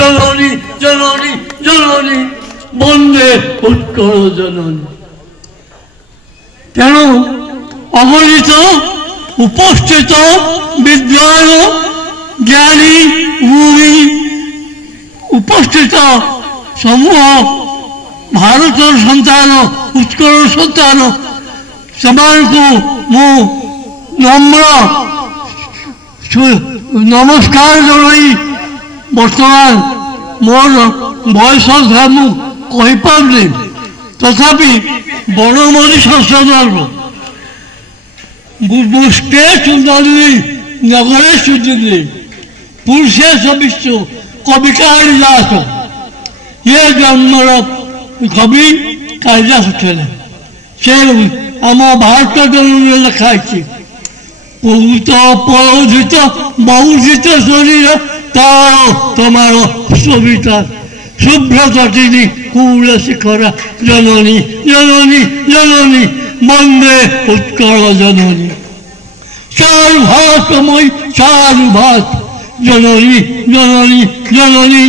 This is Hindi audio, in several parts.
जननी जननी जननी वंदे उत्कल जननी तेणु अगणित उपस्थित विद्वान ज्ञानी भूमि उपस्थित समूह भारत संतान उत्कल संतान समान को मु नम्र नमस्कार जनाई बर्तमान मोर बयस मुझे तथापि बड़मरी संशोधन स्टेट नगरे सुंदरी पुरुषे सविष्णु कवि कालिदास ये जन्मर कवि कालिदास थे से आम भारत जन्म लिखाई पूत पौधित बहुधित शरीर तार तमार सविता शुभ्र तटिनी कूल शिखर जननी जननी जननी वंदे उत्कल जननी चारुभाषमयी चारुभाष जननी जननी जननी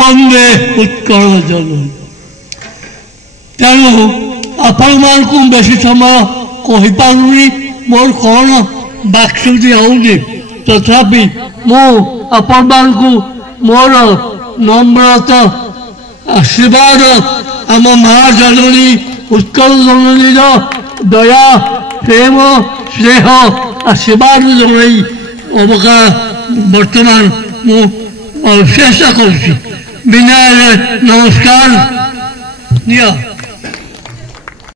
वंदे उत्कल जननी तेणु आपण मान को बेसी समय कहीपारूनी मोर कौन बाक्शुद्धि होनी तथापि आपण मान को मोर नम्रता आशीर्वाद आम महाजननी उत्कल जननी दया प्रेम स्नेह आशीर्वाद जनाई अवका बर्तमान चेष्टा कर नमस्कार।